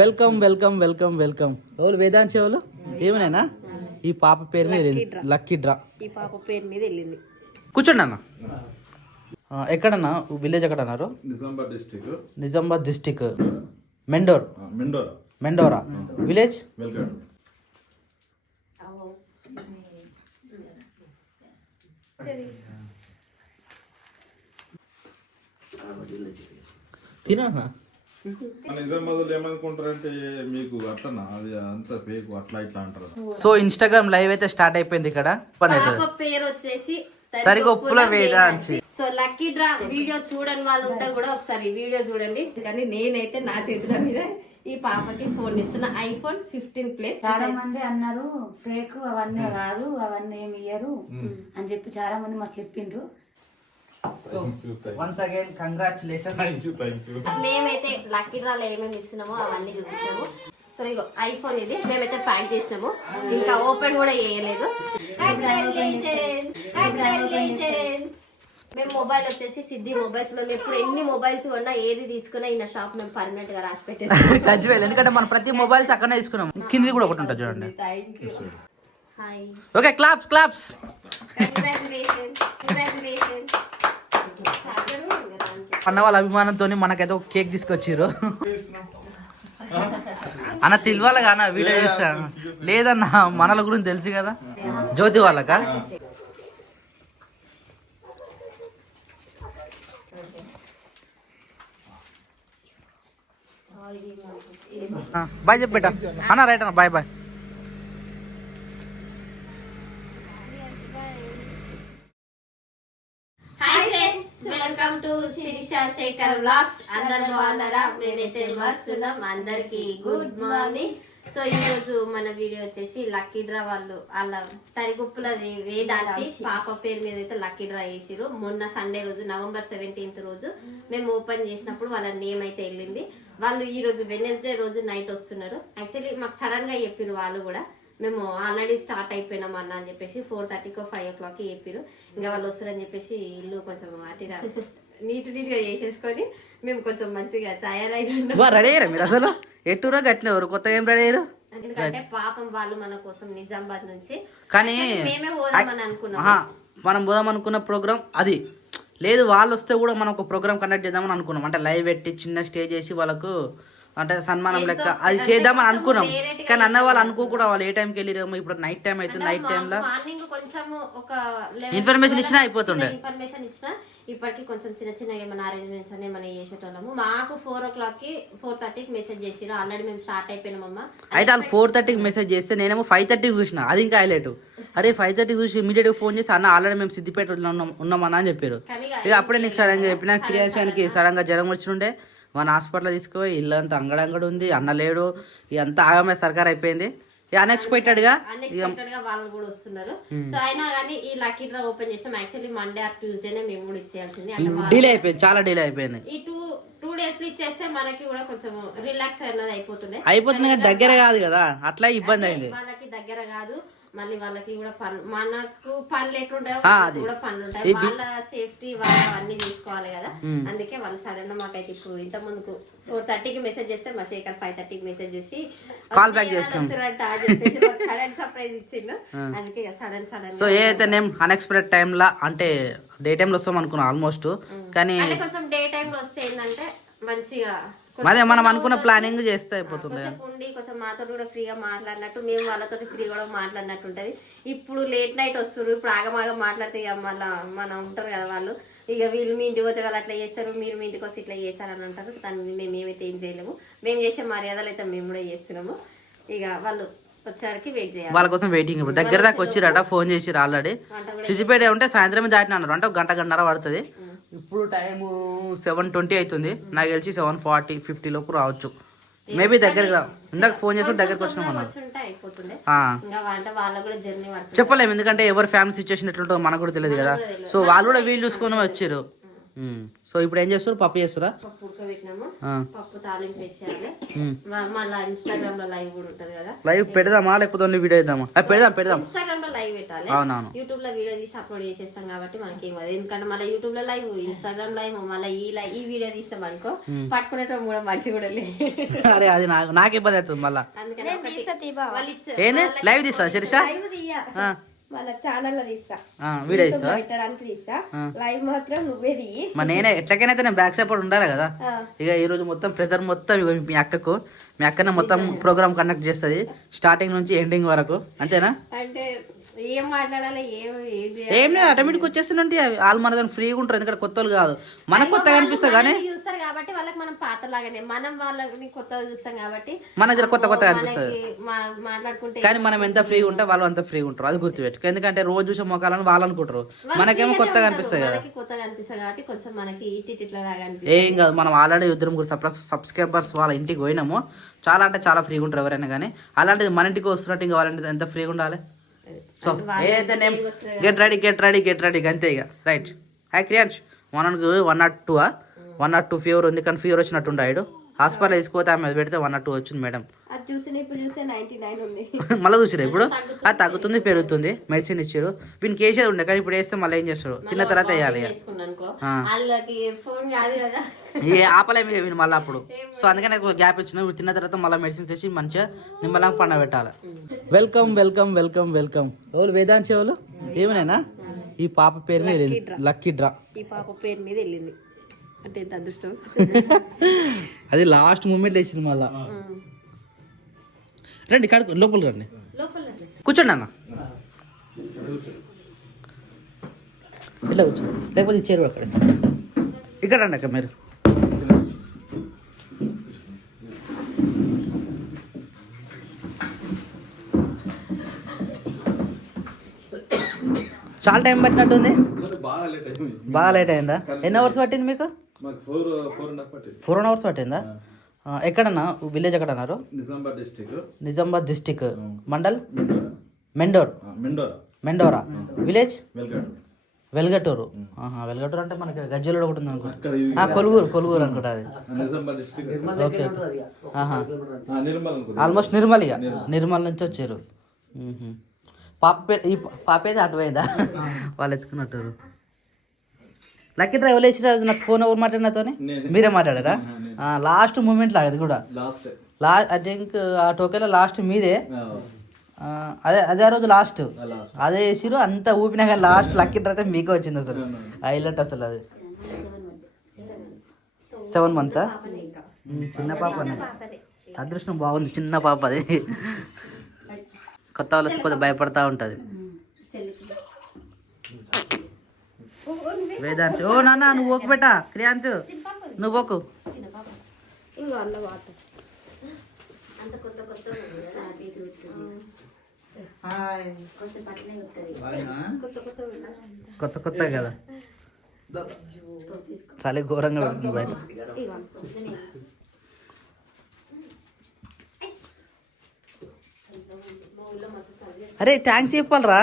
Welcome welcome welcome welcome. ఎవరు వేదాంశ ఎవరు ఏమనైనా ఈ పాప పేరు మీద లక్కీ డ్రా. ఈ పాప పేరు మీద వెళ్ళింది. కూర్చోండి అన్న. ఎక్కడన్నా విలేజ్ ఎక్కడ అన్నారు? Nizamabad district Mendora village. తినా ఏమనుకుంటారంటే మీకు అట్లా అది అంత ఫేక్ అట్లా ఇట్లా అంటారు. సో ఇన్స్టాగ్రామ్ లైవ్ అయితే స్టార్ట్ అయిపోయింది ఇక్కడ. పాప పేరు వచ్చేసి Tarigoppula Vedamshi. So lucky draw video చూడని వాళ్ళు ఉంటే కూడా ఒకసారి వీడియో చూడండి. కానీ నేనైతే నా చేతుల మీద ఈ పాపకి ఫోన్ ఇస్తున్నా, ఐఫోన్ 15 ప్లస్. చాలా మంది అన్నారు ఫేక్ అవన్నీ కాదు, అవన్నీ ఏమి ఇయ్యరు అని చెప్పి చాలా మంది మాకు చెప్పిండ్రు. Once again congratulation. మేమైతే లక్కీ డ్రాలో ఏమేమి ఇస్తున్నామో అవన్నీ చూపిస్తాము. సో ఇగో ఐఫోన్ ఇది మేమైతే ప్యాక్ చేసినాము, ఇంకా ఓపెన్ కూడా చేయలేదు. మేము మొబైల్ వచ్చేసి సిద్ధి మొబైల్స్. మేము ఎప్పుడు ఎన్ని మొబైల్స్ కొన్నా ఏది తీసుకున్నా ఈ షాప్ మేము పర్మనెంట్ గా రాసి పెట్టేసి, ఎందుకంటే మనం ప్రతి మొబైల్స్ అక్కడనే తీసుకున్నాం. కింది కూడా ఒకటి ఉంటుంది చూడండి. Hi okay claps claps. అన్న వాళ్ళ అభిమానంతో మనకైతే ఒక కేక్ తీసుకొచ్చిర్రు. అన్న తెలియాలి అన్న వీడియో చేస్తా. లేదన్న మనల గురించి తెలుసు కదా. జ్యోతి వాళ్ళకా బాయ్ చెప్పేట అన్న. రైట్ అన్న, bye bye. Welcome to Sirisha Shekhar vlogs. అందరూ బాగున్నారా? మేమైతే వస్తున్నాం. అందరికి గుడ్ మార్నింగ్. సో ఈ రోజు మన వీడియో వచ్చేసి లక్కీ డ్రా వాళ్ళు వాళ్ళ తరిగుప్పులది వేదాంశి పాప పేరు మీద అయితే లక్కీ డ్రా చేసిరు. మొన్న సండే రోజు నవంబర్ 17th రోజు మేము ఓపెన్ చేసినప్పుడు వాళ్ళ నేమ్ అయితే వెళ్ళింది. వాళ్ళు ఈ రోజు వెడ్నెస్డే రోజు నైట్ వస్తున్నారు. యాక్చువల్లీ మాకు సడన్ గా చెప్పిరు వాళ్ళు కూడా. మేము ఆల్రెడీ స్టార్ట్ అయిపోయినాం అన్న అని చెప్పేసి 4:30కో 5 o'clock చెప్పిరు. ఇంకా వాళ్ళు వస్తారని చెప్పేసి ఇల్లు కొంచెం అటిగా నీట్ గా చేసేసుకొని మేము కొంచెం మంచిగా తయారైనా రెడీ అయ్యారా మీరు? అసలు ఎట్టురా గట్టినవారు కొత్త ఏం రెడీ అయ్యారు? ఎందుకంటే పాపం వాళ్ళు మన కోసం నిజామాబాద్ నుంచి, కానీ మేమే పోదామని అనుకున్నాం. మనం పోదాం అనుకున్న ప్రోగ్రామ్ అది లేదు. వాళ్ళు వస్తే కూడా మనం ఒక ప్రోగ్రామ్ కండక్ట్ చేద్దామని అనుకున్నాం. అంటే లైవ్ పెట్టి చిన్న స్టేజ్ చేసి వాళ్ళకు అంటే సన్మానం లెక్క అది చేద్దామని అనుకున్నాం. కానీ అన్న వాళ్ళు అనుకోకూడదు. వాళ్ళు ఏ టైంకి వెళ్ళిరేమో. ఇప్పుడు నైట్ టైం అవుతుంది. నైట్ టైంలో ఇన్ఫర్మేషన్ ఇచ్చినా అయిపోతుండే. ఇన్ఫర్మేషన్ ఇచ్చినా ఇప్పటికి కొంచెం చిన్న చిన్న ఏమైనా అరేంజ్మెంట్స్ అని మనం చేసేటోళ్ళము. మాకు 4 o'clock 4:30కి మెసేజ్ చేసిరు. ఆల్రెడీ మేము స్టార్ట్ అయిపోయినామమ్మా. అయితే వాళ్ళు 4:30కి మెసేజ్ చేస్తే నేనేమో 5:30కి చూసిన. అది ఇంకా హైలైట్. అరే 5:30కి చూసి ఇమీడియట్ గా ఫోన్ చేసి అన్న ఆల్రెడీ మేము సిద్దిపేట ఉన్నామన్నా అని చెప్పారు. ఇక అప్పుడే నీకు సడన్ గా చెప్పిన క్రియాశానికి సడన్ గా జ్వరం వచ్చినుండే. మన హాస్పిటల్ తీసుకుపోయి ఇల్లు అంతా అంగడంగడు ఉంది. అన్న లేడు. ఇదంతా ఆగమే సర్కార్ అయిపోయింది. అన్ఎక్స్పెక్టెడ్ గా వాళ్ళు కూడా వస్తున్నారు. సో అయినా కానీ ఈ లక్కీ డ్రా ఓపెన్ చేసినాం. యాక్చువల్లీ మండే ఆర్ ట్యూస్డేనే మేము కూడా ఇచ్చేయాల్సింది. డిలే అయిపోయింది, చాలా డిలే అయిపోయింది. ఈ టూ డేస్ లో ఇచ్చేస్తే మనకి కూడా కొంచెం రిలాక్స్ అనేది అయిపోతుంది. దగ్గర కాదు కదా, అట్లా ఇబ్బంది అయింది. వాళ్ళకి దగ్గర కాదు, మళ్ళీ వాళ్ళకి కూడా మనకు పనులు ఎట్లుంటాయో కూడా పనులు ఉంటాయి. వాళ్ళ సేఫ్టీ వాళ్ళు అన్ని చూసుకోవాలి కదా. అందుకే వాళ్ళు సడన్ గా మాకైతే ఇప్పుడు ఇంత ముందుకు 4:30కి మెసేజ్ చేస్తే మా శేఖర్ 5:30కి మెసేజ్ చేసి కాల్ బ్యాక్ చేసినాం. సడన్ సర్ప్రైజ్ ఇచ్చిండు. అందుకే సడన్ సో ఏదైతే నేను అన్ఎక్స్పెక్టెడ్ టైమ్ లా అంటే డే టైమ్ లో వస్తాం అనుకున్నాం ఆల్మోస్ట్. కానీ కొంచెం డే టైమ్ లో వస్తే ఏంటంటే మంచిగా అదే మనం అనుకున్న ప్లానింగ్ చేస్తే అయిపోతుంది. కొంచెం మాతో కూడా ఫ్రీగా మాట్లాడినట్టు, మేము వాళ్ళతో ఫ్రీ కూడా మాట్లాడినట్టు ఉంటది. ఇప్పుడు లేట్ నైట్ వస్తారు. ఇప్పుడు ఆగమాగా మాట్లాడితే ఇక మళ్ళీ మనం ఉంటారు కదా వాళ్ళు. ఇక వీళ్ళు మీ ఇంటికి పోతే వాళ్ళు అట్లా చేస్తారు, మీరు మీ ఇంటికి వస్తే ఇట్లా చేస్తారని అంటారు. దాన్ని మేము ఏమైతే ఏం చేయలేము. మేము చేసే మర్యాదలు అయితే మేము కూడా చేస్తున్నాము. ఇక వాళ్ళు వచ్చేసరికి వెయిట్ చేయాలి. వాళ్ళ కోసం వెయిటింగ్. ఇప్పుడు దగ్గర దాకా వచ్చిరట, ఫోన్ చేసిరు ఆల్రెడీ. సిద్దిపేట ఉంటే సాయంత్రమే దాటిన అన్నారు. అంటే ఒక గంటన్నర పడుతుంది. ఇప్పుడు టైం 7:20 అవుతుంది. నాకు తెలిసి 7:40-50 లోపు రావచ్చు. మేబీ దగ్గర ఇందాక ఫోన్ చేస్తే దగ్గరకు వచ్చినాం మనం. చెప్పలేము, ఎందుకంటే ఎవరి ఫ్యామిలీ సిచ్యువేషన్ ఎట్లుంటుందో మనకు కూడా తెలియదు కదా. సో వాళ్ళు కూడా వీళ్ళు చూసుకొని వచ్చారు. సో ఇప్పుడు ఏం చేస్తారు? పప్పు చేస్తారా? పప్పు ఉడకబెట్టినాము, ఆ. పప్పు తాలింపు వేసేయాలి. ఉమ్. మళ్ళీ ఇన్స్టాగ్రామ్ లో లైవ్ కూడా ఉంటది కదా, లైవ్ పెడదామా లేకపోతే ఓన్లీ వీడియో ఇద్దామా? పెడదాం. ఇన్స్టాగ్రామ్ లో లైవ్ పెట్టాలి. అవునవును. యూట్యూబ్ లో వీడియో తీసి అప్లోడ్ చేసేస్తాం కాబట్టి మనకి ఏం కాదు. ఎందుకంటే మళ్ళీ యూట్యూబ్ లో లైవ్, ఇన్స్టాగ్రామ్ లైవ్, మళ్ళీ ఈ వీడియో తీస్తాం అనుకో పట్టుకునేటప్పుడు కూడా మంచి కూడా లేదు. అరే అది నాకు ఇబ్బంది అవుతుంది మళ్ళా. అందుకని ఏంది లైవ్ తీస్తా శిరీష? మన ఛానల్ లో తీస్తా, వీడియో తీస్తా, పెట్టడానికి తీస్తా. లైవ్ మాత్రం నువ్వే తీయి. మరి నేనే ఎట్లకైనా నేను బ్యాక్ సపోర్ట్ ఉండాలి కదా. ఇక ఈ రోజు మొత్తం ప్రెజర్ మొత్తం ఇగో మీ అక్కకు, మీ అక్కనే మొత్తం ప్రోగ్రామ్ కండక్ట్ చేస్తుంది స్టార్టింగ్ నుంచి ఎండింగ్ వరకు, అంతేనా? అంటే ఏం మాట్లాడాలి, ఏం లేదు, ఆటోమేటిక్ వచ్చేస్తుంటే వాళ్ళు మన దాన్ని ఫ్రీగా ఉంటారు. ఎందుకంటే కొత్త వాళ్ళు కాదు, మనకు కొత్తగా అనిపిస్తుంది కానీ చూస్తారు కాబట్టి వాళ్ళకి మనం పాతలాగానే, మనం వాళ్ళని కొత్తగా చూస్తాం కాబట్టి మన దగ్గర కొత్తగా అనిపిస్తుంది. మాట్లాడుకుంటే కానీ మనం ఎంత ఫ్రీగా ఉంటే వాళ్ళు అంత ఫ్రీగా ఉంటారు, అది గుర్తుపెట్టుకో. ఎందుకంటే రోజు చూసే మొక్కలను వాళ్ళు అనుకుంటారు, మనకేమో కొత్తగా అనిపిస్తుంది కదా. కొత్తగా అనిపిస్తుంది కాబట్టి కొంచెం మనకి ఇట్లా ఏం కాదు, మనం ఆల్రెడీ ఇద్దరు సబ్స్క్రైబర్స్ వాళ్ళ ఇంటికి పోయినాము. చాలా అంటే చాలా ఫ్రీగా ఉంటారు ఎవరైనా కానీ. అలాంటిది మన ఇంటికి వస్తున్నట్టు ఇంకా వాళ్ళ ఎంత ఫ్రీగా ఉండాలి. సో ఏదైతే నేను గెట్ రెడీ అంతే ఇక. రైట్. హాయ్ క్రియాన్స్, మనకు 102 ఫీవర్ ఉంది, కానీ ఫీవర్ వచ్చినట్టు ఉండాడు. హాస్పిటల్ వేసుకోతే ఆమె పెడితే 102 వచ్చింది మేడం. అది చూసిన ఇప్పుడు చూస్తే 99 ఉంది. మళ్ళీ చూసిరా ఇప్పుడు? అది తగ్గుతుంది పెరుగుతుంది, మెడిసిన్ ఇచ్చారు. వీనికి వేసేది ఉండే కానీ ఇప్పుడు వేస్తే మళ్ళీ ఏం చేస్తాడు, తిన్న తర్వాత వేయాలి. ఏ ఆపలేమి వీళ్ళు మళ్ళీ అప్పుడు. సో అందుకే నాకు గ్యాప్ ఇచ్చిన, ఇప్పుడు తిన్న తర్వాత మళ్ళీ మెడిసిన్స్ వేసి మంచిగా నిమ్మలంగా పండ పెట్టాలి. వెల్కమ్. ఎవరు వేదాంశ ఎవరు? ఏమనైనా ఈ పాప పేరు మీద లక్కీ డ్రా. ఈ పాప పేరు మీద వెళ్ళింది అంటే ఎంత అదృష్టం. అది లాస్ట్ మూమెంట్ వేసింది మళ్ళా. రండి కడుకు లోపల రండి, కూర్చోండి అన్న. ఇట్లా కూర్చోండి, లేకపోతే ఇచ్చారు అక్కడ. ఇక్కడ రండి అక్క మీరు. చాలా టైం పట్టినట్టుంది. బాగా లేట్ అయిందా? ఎన్ని అవర్స్ పట్టింది మీకు? 4 hours పట్టిందా? ఎక్కడన్నా విలేజ్ ఎక్కడ అన్నారు? Nizamabad district mandal Mendora village Velgatur. వెల్గటూరు అంటే మనకి గజ్జలలో ఒకటి ఉంది అనుకుంటా. కొలుగురు అనుకుంటా అది. ఓకే, ఆల్మోస్ట్ నిర్మల్ నుంచి వచ్చారు. ఈ పాప ఏది అటువైందా? వాళ్ళు ఎత్తుకున్నట్టు. లక్కీ డ్రైవర్ వేసిన నాకు ఫోన్ ఎవరు మాట్లాడిన నాతోనే? మీరే మాట్లాడారా? లాస్ట్ మూమెంట్ లాగా అది కూడా. ఐ థింక్ ఆ టోకెన్లో లాస్ట్ మీదే. అదే రోజు లాస్ట్ అదే వేసిరు. అంత ఊపినా కానీ లాస్ట్ లక్కీ డ్రైవ్ అయితే మీకే వచ్చింది. అసలు హైలైట్ అసలు అది. 7 months చిన్న పాపనే. అదృష్టం బాగుంది, చిన్న పాప అది. కొత్త వాళ్ళకి కొద్దిగా భయపడతా ఉంటుంది. వేదాంత్, ఓ నాన్న నువ్వు ఓకు బెటా. క్రియాంత్ నువ్వు ఓకు. కొత్త కదా, చాలా ఘోరంగా ఉంటుంది బయట. అరే థ్యాంక్స్ చెప్పాలరా,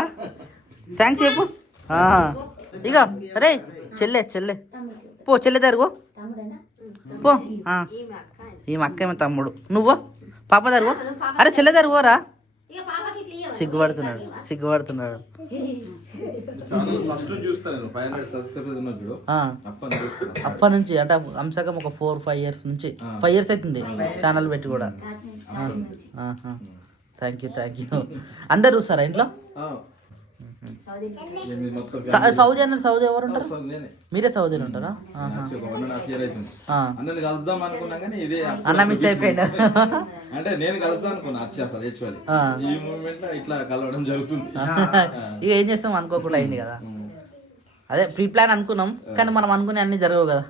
థ్యాంక్స్ చెప్పు. ఇక అరే చెల్లె పో, చెల్లె దగ్గర పో. ఈమె అక్క ఏమో తమ్ముడు, నువ్వు పాప దగ్గర. అరే చెల్లె దగ్గర పోరా. సిగ్గుపడుతున్నాడు. అప్పటి నుంచి అంటే అంశకం ఒక 4-5 years నుంచి 5 years అవుతుంది ఛానల్ పెట్టి కూడా. Thank you. అందరు చూస్తారా ఇంట్లో? సౌదీ అన్నారు. సౌదీ ఎవరు ఉంటారు? మీరే సౌదీలో ఉంటారా? అన్న మిస్ అయిపోయాడు. అంటే నేను కలుద్దాం అనుకున్నా ఈ మూమెంట్ లో ఇట్లా కలవడం జరుగుతుంది. ఇక ఏం చేస్తాం, అనుకోకుండా అయింది కదా. అదే ప్రీ ప్లాన్ అనుకున్నాం, కానీ మనం అనుకునే అన్ని జరగవు కదా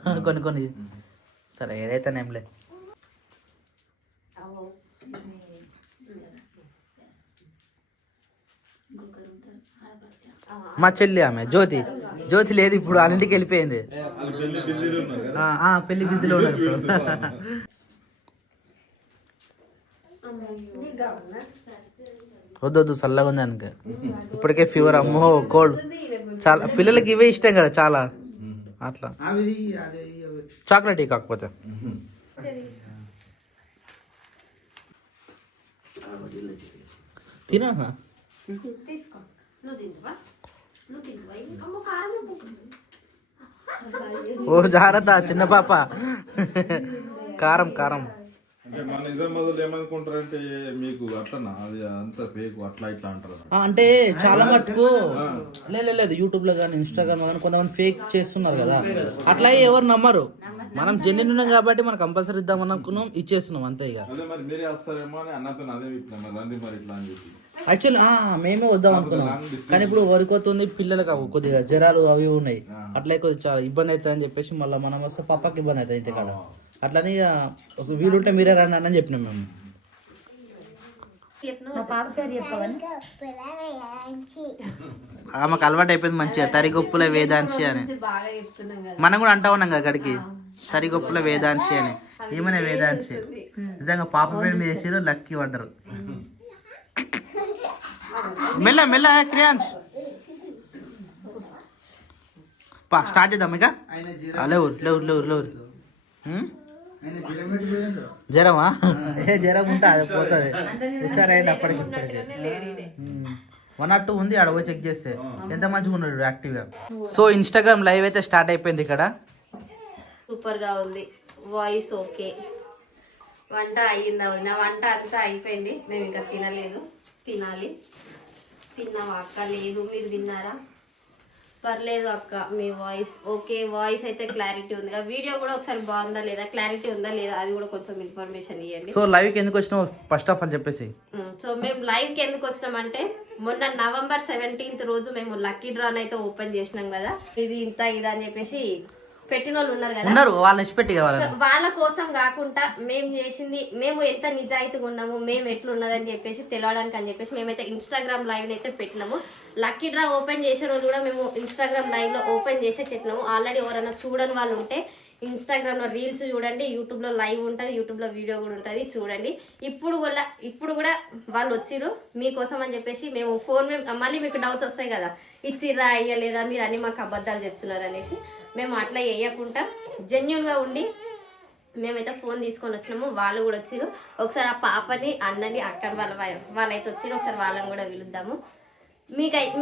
కొన్ని. సరే ఏదైతేనేంలే. మా చెల్లి ఆమె జ్యోతి లేదు ఇప్పుడు, అన్నింటికి వెళ్ళిపోయింది. పెళ్లి బిజీలో ఉన్నారు ఇప్పుడు. వద్దు చల్లగా ఉంది అనుక. ఇప్పటికే ఫీవర్, అమ్మో కోల్డ్. చాలా పిల్లలకి ఇవే ఇష్టం కదా చాలా. అట్లా చాక్లెట్ కాకపోతే తినా తీసుకో నువ్వు తింటావా నువ్వు తింటావా అమ్మ కారం ఓ జాగ్రత్త చిన్న పాప కారం కారం అంటే మన నిజామాబాద్ ఏమనుకుంటారంటే మీకు అట్లనా అది అంత ఫేక్ అట్లా ఇట్లా అంటారు. అంటే చాలా మటుకు లేదు యూట్యూబ్ లో కానీ ఇన్స్టాగ్రామ్ కానీ కొంతమంది ఫేక్ చేస్తున్నారు కదా, అట్లా ఎవరు నమ్మరు. మనం జెన్యున్ ఉన్నాం కాబట్టి మనం కంపల్సరీ ఇద్దాం అనుకున్నాం, ఇచ్చేస్తున్నాం అంతే. ఇక అదే మరి మీరే వస్తారేమో అని అన్నతో అదే ఇట్లా మరి రండి మరి ఇట్లా అని చెప్పి యాక్చువల్లీ మేమే వద్దాం అనుకున్నాం, కానీ ఇప్పుడు వరికొతుంది పిల్లలకు కొద్దిగా జ్వరాలు అవి ఉన్నాయి, అట్లా కొద్దిగా చాలా ఇబ్బంది అవుతుంది అని చెప్పేసి మళ్ళీ మనం వస్తే పప్పకి ఇబ్బంది అవుతుంది ఇంటి కాడ. అట్లని వీలుంటే మీరే రండి అని చెప్పినాం మేము. మా పాప పేరు చెప్పవని ఆమెకు అలవాటు అయిపోయింది మంచిగా, తరిగొప్పుల వేదాంశి అని. బాగా చెప్తున్నాం కదా. మనం కూడా అంటా ఉన్నాం కదా అక్కడికి, తరిగొప్పుల వేదాంశి అని. ఏమైనా వేదాంశి నిజంగా పాప పేరు మీద వేసారు, లక్కీ పడ్డరు. మెల్ల మెల్ల క్రియాంశ్ స్టార్ట్ చేద్దాం ఇక. లేవు జ్వరమా? ఏ జ్వరం ఉంటే అది పోతుంది, హుషారైంది అప్పటికి. 1 or 2 ఉంది, ఆడ పోయి చెక్ చేస్తే ఎంత మంచిగా ఉన్నాడు యాక్టివ్గా. సో ఇన్స్టాగ్రామ్ లైవ్ అయితే స్టార్ట్ అయిపోయింది ఇక్కడ. సూపర్ గా ఉంది, వాయిస్ ఓకే. వంట అయ్యిందా? నా వంట అంతా అయిపోయింది, మేము ఇంకా తినలేదు, తినాలి. తిన్నావా అక్క? లేదు. మీరు తిన్నారా? పర్లేదు అక్క, మీ వాయిస్ ఓకే. వాయిస్ అయితే క్లారిటీ ఉంది. వీడియో కూడా ఒకసారి బాగుందా లేదా, క్లారిటీ ఉందా లేదా, అది కూడా కొంచెం ఇన్ఫర్మేషన్ ఇవ్వండి. సో లైవ్కి ఎందుకు వచ్చినావు ఫస్ట్ ఆఫ్ ఆల్ చెప్పేసి. సో మేము లైవ్కి ఎందుకు వచ్చినామంటే, మొన్న November 17th రోజు మేము లక్కీ డ్రాన్ అయితే ఓపెన్ చేసినాం కదా. ఇది ఇంత ఇదా అని చెప్పేసి పెట్టిన వాళ్ళు ఉన్నారు కదా, ఉన్నారు వాళ్ళని ఇచ్చిపెట్టి సో వాళ్ళ కోసం కాకుండా మేము చేసింది, మేము ఎంత నిజాయితీగా ఉన్నాము, మేము ఎట్లున్నదని చెప్పేసి తెలవడానికి అని చెప్పేసి మేమైతే ఇన్స్టాగ్రామ్ లైవ్ అయితే పెట్టినాము. లక్కీ డ్రా ఓపెన్ చేసే రోజు కూడా మేము ఇన్స్టాగ్రామ్ లైవ్ లో ఓపెన్ చేసే చెప్పినాము. ఆల్రెడీ ఎవరైనా చూడని వాళ్ళు ఉంటే ఇన్స్టాగ్రామ్ లో రీల్స్ చూడండి, యూట్యూబ్ లో లైవ్ ఉంటుంది, యూట్యూబ్ లో వీడియో కూడా ఉంటుంది, చూడండి. ఇప్పుడు కూడా వాళ్ళు వచ్చిర్రు మీకోసం అని చెప్పేసి. మేము మళ్ళీ మీకు డౌట్స్ వస్తాయి కదా, ఇచ్చిర్రా అయ్యలేదా, మీరు అన్ని మాకు అబద్ధాలు చెప్తున్నారు అనేసి. మేము అట్లా వేయకుండా జెన్యున్ గా ఉండి మేమైతే ఫోన్ తీసుకొని వచ్చినాము. వాళ్ళు కూడా వచ్చిర్రు. ఒకసారి ఆ పాపని, అన్నని, అక్కని వాళ్ళైతే వచ్చిర్రు. ఒకసారి వాళ్ళని కూడా పిలుద్దాము.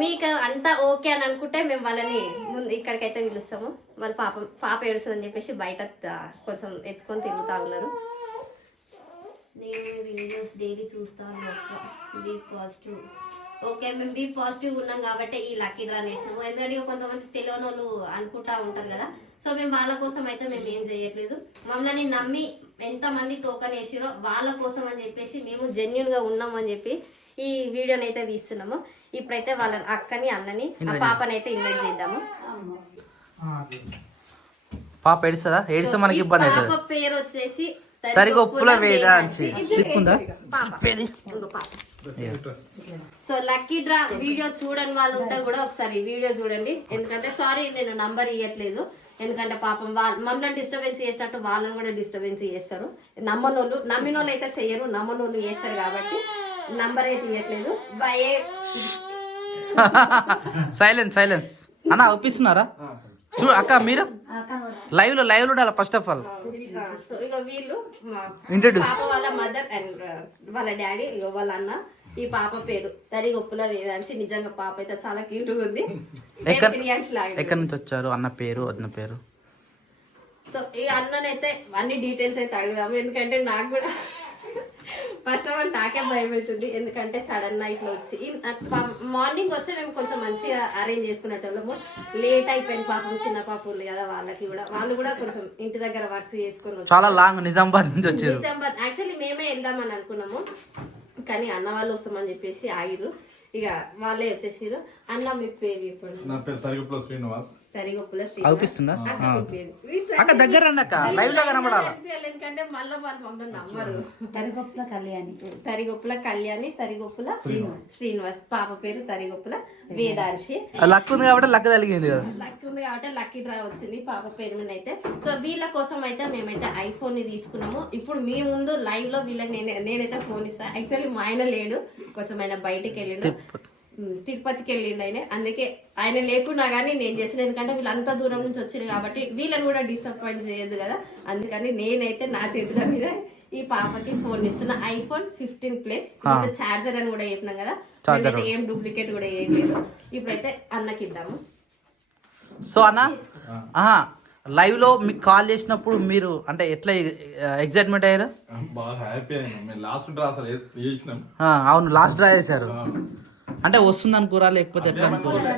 మీకు అంతా ఓకే అని అనుకుంటే మేము వాళ్ళని ముందు ఇక్కడికైతే పిలుస్తాము. వాళ్ళు పాప ఏడుస్తుందని చెప్పేసి బయట కొంచెం ఎత్తుకొని తిరుగుతూ ఉన్నారు. నేను వీడియోస్ డైలీ చూస్తాను, బీ పాజిటివ్. ఓకే, మేము బీ పాజిటివ్ ఉన్నాం కాబట్టి ఈ లక్కీ డ్రా వేసినాము. ఎందుకంటే కొంతమంది తెలియని వాళ్ళు అనుకుంటా ఉంటారు కదా, సో మేము వాళ్ళ కోసం అయితే మేము ఏం చేయట్లేదు. మమ్మల్ని నమ్మి ఎంతమంది టోకన్ వేసిరో వాళ్ళ కోసం అని చెప్పేసి మేము జెన్యున్ గా ఉన్నాము అని చెప్పి ఈ వీడియోని అయితే తీస్తున్నాము. ఇప్పుడైతే వాళ్ళ అక్కని, అన్నని, ఆ పాపని అయితే ఇన్వైట్ చేద్దాము. పాప ఏడుస్తుందా? ఏడిస్తే మనకి ఇబ్బంది అవుతుంది. పాప పేరు వచ్చేసి Tarigoppula Vedamshi. So lucky draw video చూడని వాళ్ళు ఉంటే కూడా ఒకసారి వీడియో చూడండి. ఎందుకంటే సారీ నేను నంబర్ ఇవ్వట్లేదు, ఎందుకంటే పాపం మమ్మల్ని డిస్టర్బెన్స్ చేసినట్టు వాళ్ళని కూడా డిస్టర్బెన్స్ చేస్తారు. నమ్మిన వాళ్ళు అయితే చెయ్యరు, నమ్మనోళ్ళు చేస్తారు కాబట్టి నంబర్ అయితే ఇవ్వట్లేదు. సైలెన్స్ అన్న ఒప్పిస్తున్నారా? చూడు అక్క, మీరు లైవ్ లో ఉండాలి ఫస్ట్ ఆఫ్ ఆల్. సో ఇక వీళ్ళు ఇంట్రడ్యూస్ పాప వాళ్ళ మదర్ అండ్ వాళ్ళ డాడీ, ఇక వాళ్ళ అన్న. ఈ పాప పేరు తరిగొప్పుల వేదాంశి. నిజంగా పాప అయితే చాలా క్యూట్ ఉంది. ఎక్కడి నుంచి వచ్చారు? అన్న పేరు, వదిన పేరు. సో ఈ అన్ననైతే అన్ని డీటెయిల్స్ అయితే అడుగుదాము, ఎందుకంటే నాకు కూడా ఫస్ట్ ఆఫ్ ఆల్ నాకే భయం అవుతుంది. ఎందుకంటే సడన్ గా ఇట్లా వచ్చి మార్నింగ్ వస్తే మేము కొంచెం మంచిగా అరేంజ్ చేసుకునేటోళ్ళము. లేట్ అయిపోయింది, పాపం చిన్న పాప ఉంది కదా, వాళ్ళు కూడా కొంచెం ఇంటి దగ్గర వర్క్ చేసుకుని చాలా లాంగ్ నిజామాబాద్ నుంచి వచ్చారు. యాక్చువల్లీ మేమే వెళ్దామని అనుకున్నాము, కానీ అన్న వాళ్ళు వస్తామని చెప్పేసి ఆగిరు. ఇక వాళ్ళే వచ్చేసారు. అన్న మీ పేరు చెప్పండి. నా పేరు తరిగొప్పుల శ్రీనివాస్. తరిగొప్పుల అవుపిస్తుందా అక్క? దగ్గర రండి అక్క, లైవ్ లో కనబడాలి. ఎందుకంటే మళ్ళీ వాళ్ళు మమ్మల్ని నమ్మరు. తరిగొప్పుల కళ్యాణి, తరిగొప్పుల కళ్యాణి, తరిగొప్పుల శ్రీనివాస్. పాప పేరు తరిగొప్పుల వేదాంశి. లక్ ఉంది కాబట్టి లక్ తగిలింది కదా, లక్ ఉంది కాబట్టి లక్కీ డ్రా వచ్చింది పాప పేరు మీద అయితే. సో వీళ్ళ కోసం అయితే మేమైతే ఐఫోన్ ని తీసుకున్నాము. ఇప్పుడు మీ ముందు లైవ్ లో వీళ్ళకి నేనైతే ఫోన్ ఇస్తాను. యాక్చువల్లీ మా ఆయన లేడు, కొంచెం ఆయన బయటకు వెళ్ళిండు. తిరుపతికి వెళ్ళిండు ఆయన. అందుకే ఆయన లేకున్నా కానీ నేను చేసిన, ఎందుకంటే వీళ్ళంతా దూరం నుంచి వచ్చారు కాబట్టి వీళ్ళని కూడా డిసప్పాయింట్ చేయొద్దు కదా. అందుకని నేనైతే నా చేతుల మీద ఈ పాపకి ఫోన్ ఇస్తున్నా, iPhone 15 Plus. చార్జర్ అని కూడా చెప్పినాం కదా, మేమైతే ఏం డూప్లికేట్ కూడా ఏం లేదు. ఇప్పుడైతే అన్నకి ఇద్దాము. సో అన్న లైవ్ లో మీకు కాల్ చేసినప్పుడు మీరు అంటే ఎట్లా ఎక్సైట్మెంట్ అయ్యారు? బాగా హ్యాపీ అయినా. మేము లాస్ట్ డ్రా అసలు చేసినాం. అవును, లాస్ట్ డ్రా చేశారు. అంటే వస్తుంది అనుకోరా, లేకపోతే ఎట్లా అనుకోరా?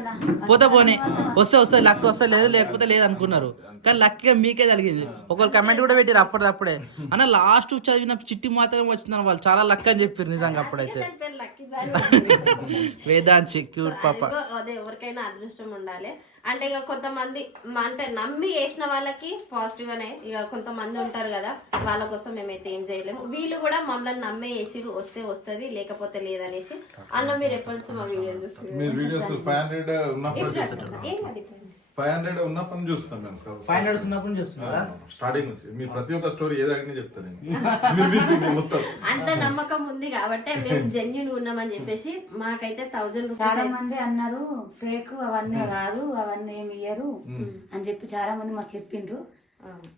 పోతే పోనీ, వస్తే లక్ వస్తే లేదు, లేకపోతే లేదు అనుకున్నారు. కానీ లక్కీగా మీకే జరిగింది. ఒకళ్ళు కమెంట్ కూడా పెట్టారు అప్పటిదప్పుడే, అన్న లాస్ట్ చదివిన చిట్టి మాత్రమే వచ్చిందని వాళ్ళు చాలా లక్ అని చెప్పారు. నిజంగా అప్పుడైతే వేదాంశి క్యూట్ పాప. అదే ఎవరికైనా అదృష్టం ఉండాలి. అంటే ఇక కొంతమంది అంటే నమ్మి వేసిన వాళ్ళకి పాజిటివ్ గానే, ఇక కొంతమంది ఉంటారు కదా, వాళ్ళ కోసం మేమైతే ఏం చేయలేము. వీళ్ళు కూడా మమ్మల్ని నమ్మే వేసిరు, వస్తే వస్తుంది లేకపోతే లేదనేసి. అన్న మీరు ఎప్పటి నుంచి మా వీడియోస్ చూస్తున్నారు? మీరు వీడియోస్ 500 ఉన్నప్పుడు చూస్తాం మేము. 500 ఉన్నప్పుడు చూస్తున్నారా? స్టార్టింగ్ నుంచి మీరు ప్రతి ఒక్క స్టోరీ ఏది అడిగినా చెప్తాను నేను మొత్తం. అంత నమ్మకం ఉంది కాబట్టి మేము జెన్యున్ ఉన్నామని చెప్పేసి మాకైతే 1000 చాలా రూపీస్. మంది అన్నారు ఫేక్ అవన్నీ రాదు, అవన్నీ ఏమి ఇయ్యరు అని చెప్పి చాలా మంది మాకు చెప్పిండ్రు.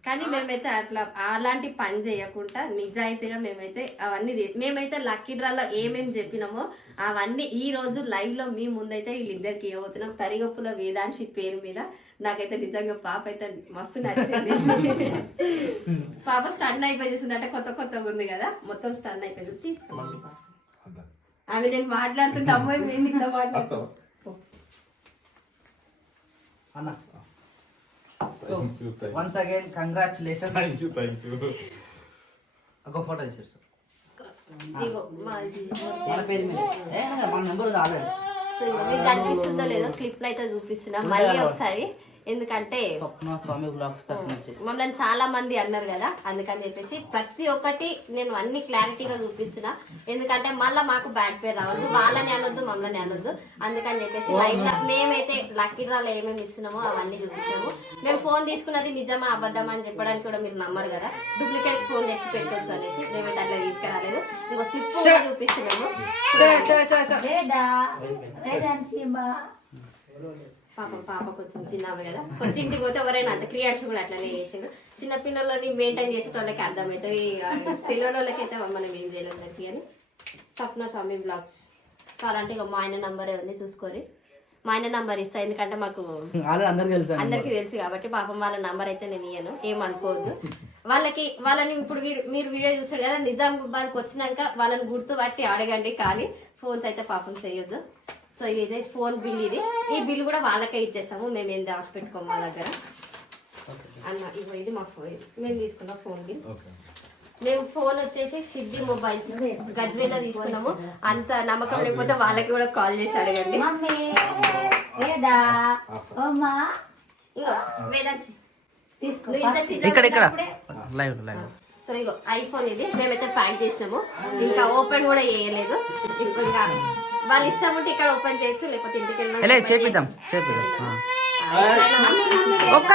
కానీ మేమైతే అట్లా అలాంటి పని చేయకుండా నిజాయితీగా మేమైతే అవన్నీ మేమైతే లక్కీ డ్రాలో ఏమేమి చెప్పినామో అవన్నీ ఈ రోజు లైవ్ లో మీ ముందైతే వీళ్ళిద్దరికి ఇవ్వబోతున్నాం. తరిగొప్పుల వేదాంశి పేరు మీద. నాకైతే నిజంగా పాప అయితే మస్తు నచ్చింది. పాప స్టన్ అయిపోయి చూసింది, అంటే కొత్తగా ఉంది కదా, మొత్తం స్టన్ అయిపోయింది. తీసుకోండి ఆమె నేను మాట్లాడుతుంటే అమ్మాయి మేము ఇంత మాట్లాడుతాం. అన్న so once again congratulation. Thank you. ఒక ఫోటో తీసారు సార్ ఇగో మా మన పేరు మీద. మన నెంబర్ ఆల్రెడీ. సో ఇంకా మీకు కనిపిస్తుందో లేదో స్లిప్ అయితే చూపిస్తున్నా మళ్ళీ ఒకసారి, ఎందుకంటే స్వప్న స్వామి బ్లాగ్స్ తరఫు నుంచి మమ్మల్ని చాలా మంది అన్నారు కదా, అందుకని చెప్పేసి ప్రతి ఒక్కటి నేను అన్ని క్లారిటీగా చూపిస్తున్నా. ఎందుకంటే మళ్ళీ మాకు బ్యాడ్ పేరు రావద్దు, వాళ్ళని అనొద్దు మమ్మల్ని అనొద్దు. అందుకని చెప్పేసి లైవ్ గా మేమైతే లక్కీ డ్రాలో ఏమేమి ఇస్తున్నామో అవన్నీ చూపిస్తాము. మేము ఫోన్ తీసుకున్నది నిజమా అబద్ధమా అని చెప్పడానికి కూడా మీరు నమ్మరు కదా, డూప్లికేట్ ఫోన్ తెచ్చి పెట్టవచ్చు అనేసి మేమైతే అట్లా తీసుకురాలేదు. ఇంకో స్లిప్ కూడా చూపిస్తున్నాము. పాప కొంచెం చిన్నవి కదా, కొత్త ఇంటికి పోతే ఎవరైనా అంత క్రియేషన్ కూడా అట్లనే చేసిండు. చిన్న పిల్లలని మెయింటైన్ చేసే వాళ్ళకి అర్థమవుతుంది, తెలియని వాళ్ళకైతే మనం ఏం చేయలేము దానికి. అని స్వప్న స్వామి బ్లాగ్స్ కావాలంటే ఇక మా ఆయన నంబరే ఉంది, చూసుకొని మా ఆయన నంబర్ ఇస్తా. ఎందుకంటే మాకు అందరికి తెలుసు కాబట్టి పాపం వాళ్ళ నంబర్ అయితే నేను ఇయ్యను, ఏమనుకోవద్దు. వాళ్ళని ఇప్పుడు మీరు వీడియో చూస్తారు కదా, నిజామాబాద్కి వచ్చినాక వాళ్ళని గుర్తుపట్టి అడగండి, కానీ ఫోన్స్ అయితే పాపం చేయొద్దు. సో ఇదే ఫోన్ బిల్, ఈ బిల్ కూడా వాళ్ళకే ఇచ్చేస్తాము, మేమేం దాచి పెట్టుకోము మా దగ్గర. అన్న ఇగో ఇది మా ఫోన్, మేము తీసుకున్న ఫోన్ బిల్. మేము ఫోన్ వచ్చేసి సిద్ధి మొబైల్స్ గజ్వేల్లో తీసుకున్నాము. అంత నమ్మకం లేకపోతే వాళ్ళకి కూడా కాల్ చేసి అడగండి. ఇగో వేదాంచి ఇక్కడ లైవ్. సో ఇగో ఐఫోన్ ఇది మేమైతే ప్యాక్ చేసినాము, ఇంకా ఓపెన్ కూడా చేయలేదు. ఇప్పుడు ఇంకా వాళ్ళ ఇష్టం ఉంటే ఇక్కడ ఓపెన్ చేయొచ్చు, లేకపోతే ఇంటికి వెళ్ళి చేపిద్దాం. ఒక్క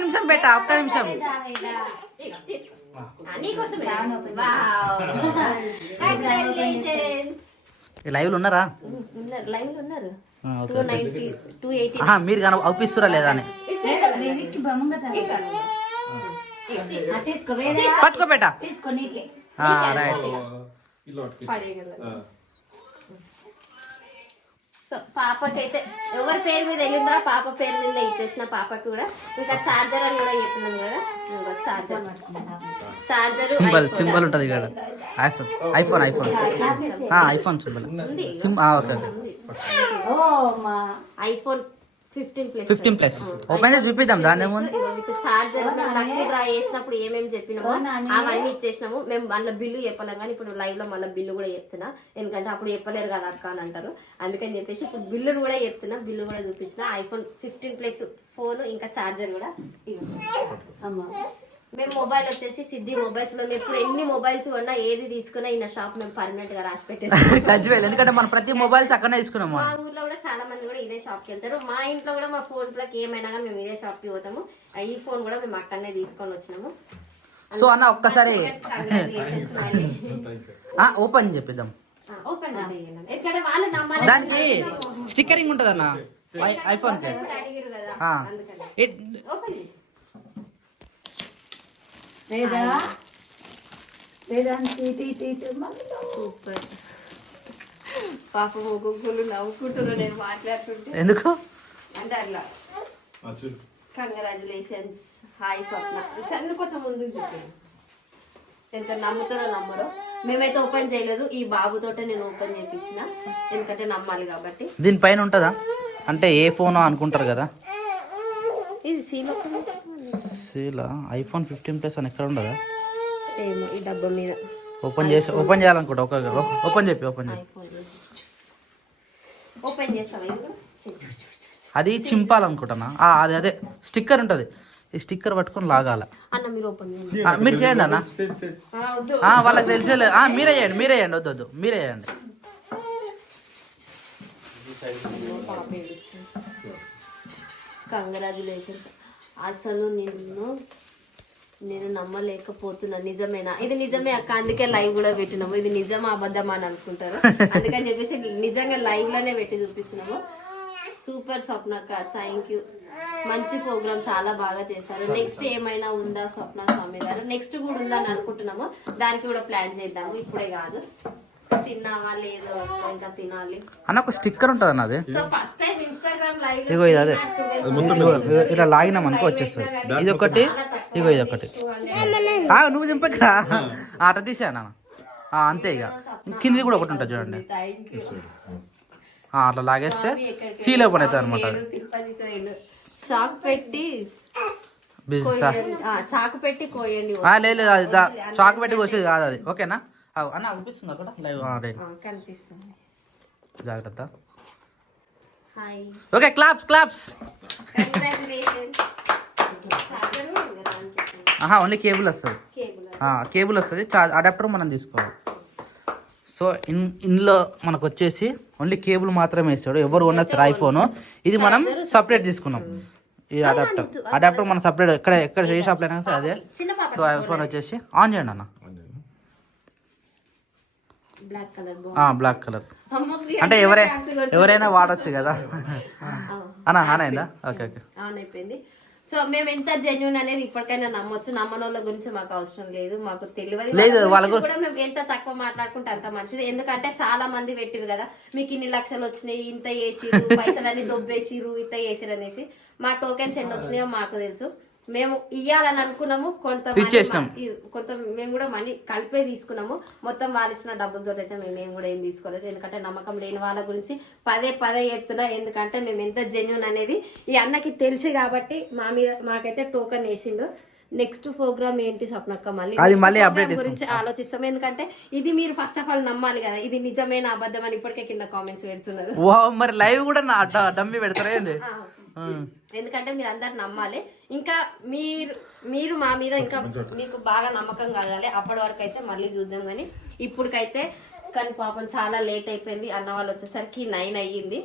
నిమిషం బేటా, ఒక్క నిమిషం. లైవ్ లో ఉన్నారా? లైవ్ లో ఉన్నారు. మీరు కానీ అవుపిస్తురా లేదా అని పట్టుకో బేటా. సో పాపకైతే ఎవరి పేరు మీద వెళ్ళిందో పాప పేరు మీద ఇచ్చేసిన పాపకి కూడా. ఇంకా చార్జర్ అని కూడా చెప్తున్నాం కదా, చార్జర్ సింబల్ ఉంటది కదా, iPhone symbol iPhone 15 Plus open చేసి చూపిద్దాం. దాని ఏముంది, చార్జర్ మేము లక్కీ డ్రా చేసినప్పుడు ఏమేమి చెప్పినామో అవన్నీ ఇచ్చేసినాము. మేము మళ్ళీ బిల్లు చెప్పలేం, కానీ ఇప్పుడు లైవ్ లో మళ్ళీ బిల్లు కూడా చెప్తున్నా, ఎందుకంటే అప్పుడు చెప్పలేరు కదా అక్క అని అంటారు. అందుకని చెప్పేసి ఇప్పుడు బిల్లును కూడా చెప్తున్నా, బిల్లు కూడా చూపించిన. ఐఫోన్ 15 Plus ఫోన్ ఇంకా చార్జర్ కూడా. మేము మొబైల్ వచ్చేసి సిద్ధి మొబైల్స్. మేము ఎప్పుడు ఎన్ని మొబైల్స్ కొన్నా ఏది తీసుకున్నా ఈ షాప్ మేము పర్మనెంట్ గా రాసి పెట్టేస్తాం, ఎందుకంటే మనం ప్రతి మొబైల్స్ అక్కడనే తీసుకున్నాము. మా ఊర్లో కూడా చాలా మంది కూడా ఇదే షాప్ కి వెళ్తారు. మా ఇంట్లో కూడా మా ఫోన్ లకి ఏమైనా కానీ మేము ఇదే షాప్ కి పోతాము. ఈ ఫోన్ కూడా మేము అక్కడనే తీసుకొని వచ్చినాము. సో అన్న ఒక్కసారి ఓపెన్ చెప్పిద్దాం. ఓపెన్ ఇయ్యండి ఎందుకంటే వాళ్ళు నమ్మాలి దానికి స్టిక్కరింగ్ ఉంటుంది అన్న ఐఫోన్ కి అడిగారు కదా ఆ. అందుకని ఓపెన్ చేసి సూపర్ పాపం ఒక్కొక్కరు నవ్వుకుంటున్నారు నేను మాట్లాడుతుంటే ఎందుకు అంటే అట్లా కంగ్రాచులేషన్స్ హాయ్ స్వప్న చంద్ర కొంచెం ముందు చూపించండి ఎంత నమ్ముతారో నమ్మరో మేమైతే ఓపెన్ చేయలేదు ఈ బాబుతోటే నేను ఓపెన్ చేయించిన ఎందుకంటే నమ్మాలి కాబట్టి దీనిపైన ఉంటుందా అంటే ఏ ఫోన్ అనుకుంటారు కదా ఇది సీలో సీలా ఐఫోన్ 15 అని ఎక్కడ ఉండదా ఏమో ఈ డబ్బా మీద ఓపెన్ చేయాలనుకుంటా ఓపెన్ చెప్పి ఓపెన్ చేస్తావా అది చింపాలనుకుంటున్నా అది అదే స్టిక్కర్ ఉంటుంది ఈ స్టిక్కర్ పట్టుకొని లాగాల అన్న మీరు ఓపెన్ చేయండి మీరు చేయండి అన్న వద్దు వాళ్ళకి తెలిసేలేదు మీరే చేయండి వద్దు మీరే చేయండి కంగ్రాచులేషన్స్ అసలు నేను నమ్మలేకపోతున్నా నిజమేనా ఇది నిజమే అక్క అందుకే లైవ్ కూడా పెట్టినాము ఇది నిజమా అబద్ధమా అని అనుకుంటారు అందుకని చెప్పేసి నిజంగా లైవ్ లోనే పెట్టి చూపిస్తున్నాము సూపర్ స్వప్నక్క థ్యాంక్ యూ మంచి ప్రోగ్రామ్ చాలా బాగా చేశారు నెక్స్ట్ ఏమైనా ఉందా స్వప్న స్వామి గారు నెక్స్ట్ కూడా ఉందని అనుకుంటున్నాము దానికి కూడా ప్లాన్ చేద్దాము ఇప్పుడే కాదు తిన్నావా లేదో ఇంకా తినాలి అన్న ఒక స్టిక్కర్ ఉంటుంది అన్న అది so first time Instagram live ఇగో ఇది అదే ఇలా లాగినాం అనుకో వచ్చేస్తుంది ఇది ఒకటి ఇగో ఇది ఒకటి నువ్వు చింపక్కడా అట తీసానా అంతే ఇక కింది కూడా ఒకటి ఉంటుంది చూడండి థ్యాంక్ యూ అట్లా లాగేస్తే సీల్ ఓపెన్ అవుతుంది అనమాట చాకు పెట్టి చాకు పెట్టి కోయండి లేదు అది చాకు పెట్టి కోసేది కాదు అది ఓకేనా అన్న అనిపిస్తుంది అక్కడ లైవ్ కనిపిస్తుంది జాగ్రత్త hi okay claps congratulations only cable వస్తుంది కేబుల్ వస్తుంది అడాప్టర్ మనం తీసుకోవాలి సో ఇందులో మనకు వచ్చేసి ఓన్లీ కేబుల్ మాత్రమే వేస్తాడు ఎవరు ఉన్న సరే ఐఫోన్ ఇది మనం సపరేట్ తీసుకున్నాం ఈ అడాప్టర్ మనం సపరేట్ ఎక్కడ ఏ షాప్లో అయినా సరే అదే సో ఐఫోన్ వచ్చేసి ఆన్ చేయండి అన్న బ్లాక్ కలర్ అంటే ఎవరైనా వాడచ్చు కదా అన్న ఆన్ అయిందా ఓకే ఆన్ అయిపోయింది సో మేము ఎంత జెన్యున్ అనేది ఇప్పటికైనా నమ్మొచ్చు నమ్మని వాళ్ళ గురించి మాకు అవసరం లేదు మాకు తెలియదు కూడా మేము ఎంత తక్కువ మాట్లాడుకుంటే అంత మంచిది ఎందుకంటే చాలా మంది పెట్టిరు కదా మీకు ఇన్ని లక్షలు వచ్చినాయి ఇంత చేసిరు పైసలన్నీ దొబ్బేసిరు ఇంత చేసిరు అనేసి మా టోకెన్స్ ఎన్ని వచ్చినాయో మాకు తెలుసు మేము ఇయ్యాలని అనుకున్నాము కొంత మేము కూడా మనీ కలిపే తీసుకున్నాము మొత్తం వాళ్ళు ఇచ్చిన డబ్బులతో అయితే మేము కూడా ఏం తీసుకోలేదు ఎందుకంటే నమ్మకం లేని వాళ్ళ గురించి పదే చెప్తున్నా ఎందుకంటే మేము ఎంత జెన్యున్ అనేది ఈ అన్నకి తెలుసు కాబట్టి మాకైతే టోకెన్ వేసిండు నెక్స్ట్ ప్రోగ్రామ్ ఏంటి స్వప్నక్క మళ్ళీ గురించి ఆలోచిస్తాం ఎందుకంటే ఇది మీరు ఫస్ట్ ఆఫ్ ఆల్ నమ్మాలి కదా ఇది నిజమైన అబద్ధం అని ఇప్పటికే కింద కామెంట్స్ పెడుతున్నారు మరి లైవ్ కూడా డమ్మి పెడతారా ఎందుకంటే మీరు అందరు నమ్మాలి ఇంకా మీరు మా మీద ఇంకా మీకు బాగా నమ్మకం కలగాలి అప్పటి వరకు అయితే మళ్ళీ చూద్దాం కానీ ఇప్పటికైతే కానీ పాపం చాలా లేట్ అయిపోయింది అన్న వాళ్ళు వచ్చేసరికి 9 అయ్యింది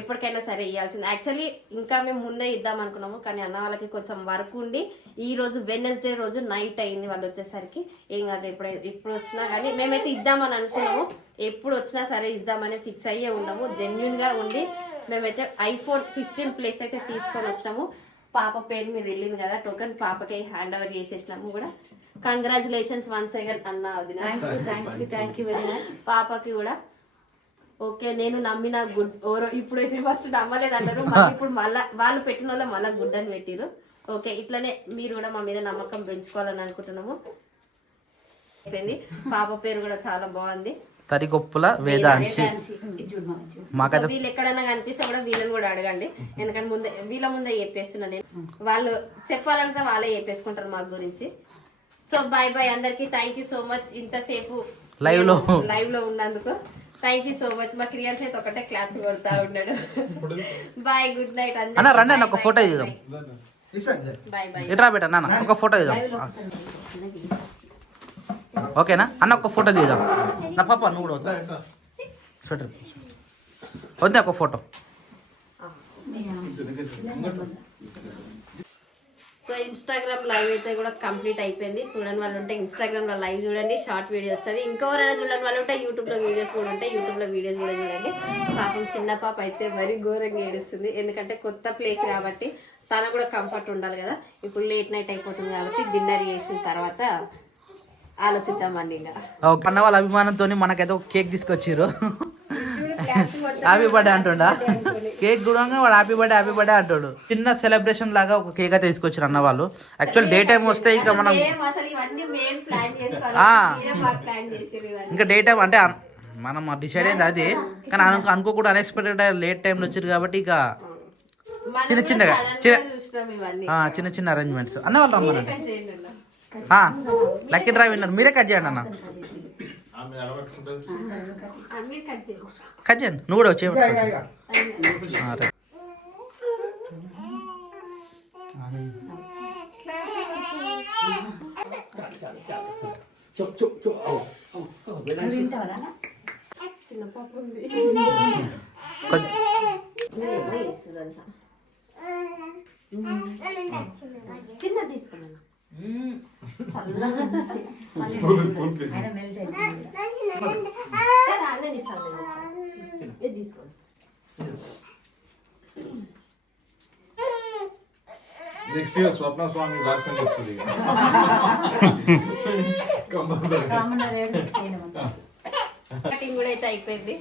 ఎప్పటికైనా సరే ఇవ్వాల్సింది యాక్చువల్లీ ఇంకా మేము ముందే ఇద్దాం అనుకున్నాము కానీ అన్న వాళ్ళకి కొంచెం వర్క్ ఉండి ఈ రోజు వెడ్నెస్డే రోజు నైట్ అయింది వాళ్ళు వచ్చేసరికి ఏం కాదు ఇప్పుడు వచ్చినా కానీ మేమైతే ఇద్దామని అనుకున్నాము ఎప్పుడు వచ్చినా సరే ఇద్దామని ఫిక్స్ అయ్యే ఉన్నాము జెన్యున్ గా ఉండి మేమైతే ఐఫోన్ 15 ప్లస్ అయితే తీసుకొని వచ్చినాము పాప పేరు మీద వెళ్ళింది కదా టోకెన్ పాపకి హ్యాండ్ ఓవర్ చేసేసినాము కూడా కంగ్రాచులేషన్స్ వన్స్ అగైన్ అన్న వదిన థ్యాంక్ యూ వెరీ మచ్ పాపకి కూడా ఓకే నేను నమ్మిన గుడ్ ఇప్పుడైతే ఫస్ట్ నమ్మలేదు అన్నారు మళ్ళీ ఇప్పుడు మళ్ళీ వాళ్ళు పెట్టిన వాళ్ళ మళ్ళీ గుడ్ అని పెట్టిరు ఓకే ఇట్లనే మీరు కూడా మా మీద నమ్మకం పెంచుకోవాలని అనుకుంటున్నాము అయిపోయింది పాప పేరు కూడా చాలా బాగుంది తరిగొప్పుల వేదాంశి మాకైతే వీళ్ళు ఎక్కడైనా కనిపిస్తే కూడా వీళ్ళని కూడా అడగండి ఎందుకంటే వీళ్ళ ముందే చెప్పేస్తున్నా నేను వాళ్ళు చెప్పాలంటే వాళ్ళే చెప్పేసుకుంటారు మా గురించి సో బాయ్ అందరికి థ్యాంక్ యూ సో మచ్ ఇంతసేపు లైవ్ లో ఉన్నందుకు థ్యాంక్ యూ సో మచ్ మా క్రియాల చేతి ఒకటే క్లాప్స్ కొడతా ఉన్నాడు బాయ్ గుడ్ నైట్ అన్న రండి అన్న ఒక ఫోటో తీద్దాం బాయ్ ఎట్రా బేట నాన్న ఒక ఫోటో తీద్దాం ఓకేనా అన్న ఒక ఫోటో తీద్దాం నా పాప నువ్వు కూడా వద్దా ఒక ఫోటో సో ఇన్స్టాగ్రామ్ లైవ్ అయితే కూడా కంప్లీట్ అయిపోయింది. చూడని వాళ్ళు ఉంటే ఇన్స్టాగ్రామ్లో లైవ్ చూడండి, షార్ట్ వీడియో వస్తుంది. ఇంకెవరైనా చూడని వాళ్ళు ఉంటే యూట్యూబ్లో వీడియోస్ కూడా ఉంటాయి, యూట్యూబ్లో వీడియోస్ కూడా చూడండి. పాపం చిన్న పాప అయితే మరీ ఘోరంగా ఏడుస్తుంది, ఎందుకంటే కొత్త ప్లేస్ కాబట్టి తనకు కూడా కంఫర్ట్ ఉండాలి కదా. ఇప్పుడు లేట్ నైట్ అయిపోతుంది కాబట్టి డిన్నర్ చేసిన తర్వాత ఆలోచిద్దామండి. ఇంకా అన్న వాళ్ళ అభిమానంతో మనకైతే ఒక కేక్ తీసుకొచ్చిర్రు. హ్యాపీ బర్త్డే అంటుండా, కేక్ కూడా వాడు హ్యాపీ బర్త్డే అంటాడు. చిన్న సెలబ్రేషన్ లాగా ఒక కేక్ అయితే తీసుకొచ్చారు అన్న వాళ్ళు. యాక్చువల్ డే టైం వస్తే ఇంకా మనం ఇంకా డే టైం అంటే మనం డిసైడ్ అయింది అది, కానీ అనుకోకుండా అన్ఎక్స్పెక్టెడ్ లేట్ టైంలో వచ్చారు కాబట్టి ఇక చిన్న చిన్న అరేంజ్మెంట్స్ అన్న వాళ్ళు రమ్మనండి. లక్కీ డ్రైవ్ విన్నారు, మీరే కట్ చేయండి అన్న. కట్ చేయండి, నువ్వు కూడా వచ్చే చిన్న తీసుకున్నాను. నెక్స్ట్ ఇయర్ స్వప్న స్వామి దర్శనం వస్తుంది. కటింగ్ కూడా అయితే అయిపోయింది.